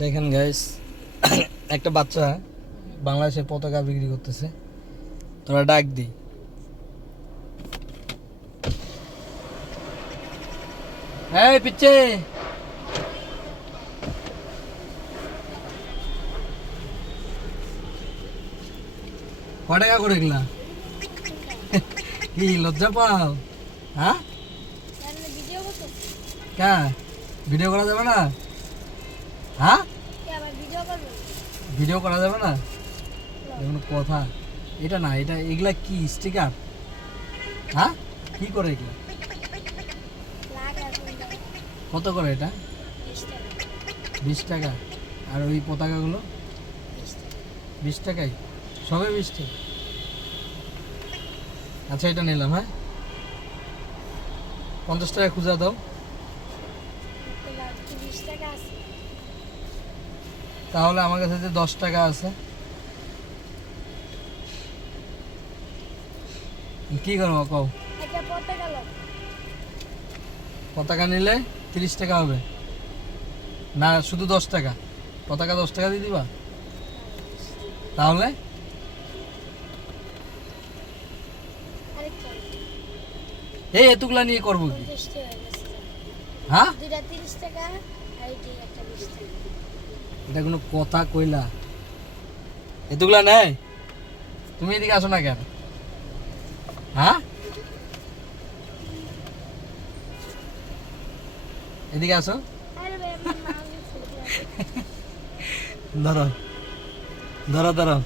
দেখেন গাইস, একটা বাচ্চা বাংলাদেশের পতাকা বিক্রি করতেছে। তোরা ডাক দি। এই পিচ্ছে কটাকা করে গেলা? কি লজ্জা পাও? হ্যাঁ, কে ভিডিও করা যাবে না? হ্যাঁ, ভিডিও করা যাবে না? কোনো কথা এটা না, এটা এগুলা কি স্টিকার? হ্যাঁ, কি করে এগুলা? কত করে এটা? 20 টাকা। আর ওই পতাকাগুলো 20 টাকাই, সবে 20 টাকা। আচ্ছা, এটা নিলাম। হ্যাঁ, 50 টাকা খুঁজা দাও। তাহলে আমার কাছে যে 10 টাকা আছে, কি করবো কও? পতাকা নিলে 30 টাকা হবে না, শুধু 10 টাকা। পতাকা 10 টাকা দিয়ে দিবা? তাহলে এই এতগুলা নিয়ে করবো কি? হ্যাঁ, এটা কোনো কথা কইলা? এতগুলা নেয়? তুমি এদিকে আসো না কেন? হ্যাঁ, এদিকে আসো। ধরো ধরো ধরো।